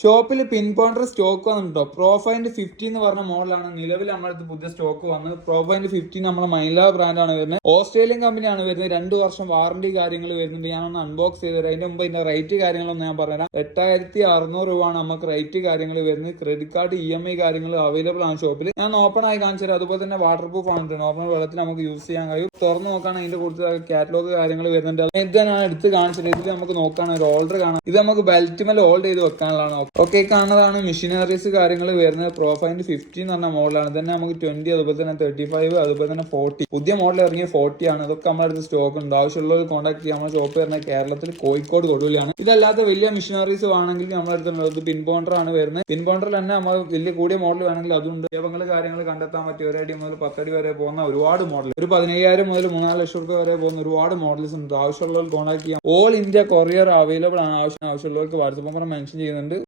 ഷോപ്പിൽ പിൻ pointer stock വന്നിട്ടോ. പ്രോഫൈൻഡ് 50 എന്ന് പറഞ്ഞ മോഡലാണ് നിലവിൽ നമ്മളടുത്ത് പുതിയ സ്റ്റോക്ക് വന്നത്. പ്രോഫൈൻഡ് 50 നമ്മളെ മൈല ബ്രാൻഡാണ് വരുന്നത്. ഓസ്ട്രേലിയൻ കമ്പനിയാണ് വരുന്നത്. 2 വർഷം വാറന്റി കാര്യങ്ങൾ വരുന്നുണ്ട്. ഞാനൊന്ന് അൺബോക്സ് ചെയ്ത് തരാം. അതിന്റെ മുമ്പ് ഇതിന്റെ റേറ്റ് കാര്യങ്ങളൊന്നും ഞാൻ പറഞ്ഞുതരാം. 8600 രൂപയാണ് നമുക്ക് റേറ്റ് കാര്യങ്ങൾ വരുന്നത്. ക്രെഡിറ്റ് കാർഡ് EMI കാര്യങ്ങൾ അവൈലബിൾ ആണ് ഷോപ്പിൽ. ഞാൻ ഓപ്പൺ ആയി കാണിച്ചു തരാം. അതുപോലെ തന്നെ വാട്ടർ പ്രൂഫ് ആണ്. നോർമൽ വെള്ളത്തിൽ നമുക്ക് യൂസ് ചെയ്യാൻ കഴിയും. തുറന്ന് നോക്കുകയാണെങ്കിൽ അതിന്റെ കൂടുതൽ കാറ്റലോഗ് കാര്യങ്ങൾ വരുന്നുണ്ട്. ഇത് ഞാൻ എടുത്ത് കാണിച്ചത്. ഇതിൽ നമുക്ക് നോക്കുകയാണ് ഒരു ഹോൾഡർ കാണാം. ഇത് നമുക്ക് ബെൽറ്റ് മേലെ ഹോൾഡ് ചെയ്ത് വെക്കാനുള്ളതാണ്. ഓക്കെ, കാണുന്നതാണ് മെഷീനറീസ് കാര്യങ്ങൾ വരുന്നത്. പ്രോഫൈൻഡ് 50 എന്ന് പറഞ്ഞ മോഡലാണ്. തന്നെ നമുക്ക് 20, അതുപോലെ തന്നെ 35, അതുപോലെ തന്നെ 40. പുതിയ മോഡൽ ഇറങ്ങിയ 40 ആണ്. ഇതൊക്കെ നമ്മുടെ അടുത്ത് സ്റ്റോക്ക് ഉണ്ട്. ആവശ്യമുള്ളവർ കോൺടാക്ട് ചെയ്യാം. നമ്മുടെ ഷോപ്പ് വരുന്നത് കേരളത്തിൽ കോഴിക്കോട് കൊടുവള്ളിയാണ്. ഇതല്ലാത്ത വലിയ മെഷീനറീസ് വേണമെങ്കിൽ നമ്മുടെ അടുത്തുള്ളത് പിൻ പോയിന്റർ ആണ് വരുന്നത്. പിൻ പോയിന്ററിൽ തന്നെ നമ്മൾ വലിയ കൂടിയ മോഡൽ വേണമെങ്കിൽ അതുണ്ട്. സേവങ്ങൾ കാര്യങ്ങൾ കണ്ടെത്താൻ പറ്റിയ 1 അടി മുതൽ 10 അടി വരെ പോകുന്ന ഒരുപാട് മോഡൽ, ഒരു 15,000 മുതൽ 3-4 ലക്ഷം രൂപ വരെ പോകുന്ന ഒരുപാട് മോഡൽസ് ഉണ്ട്. ആവശ്യമുള്ളവർ കോൺടാക്ട് ചെയ്യാം. ഓൾ ഇന്ത്യ കൊറിയർ അവൈലബിൾ ആണ്. ആവശ്യമുള്ളവർക്ക് വാട്സ്ആപ്പ് നമ്പർ മെൻഷൻ ചെയ്യുന്നുണ്ട്.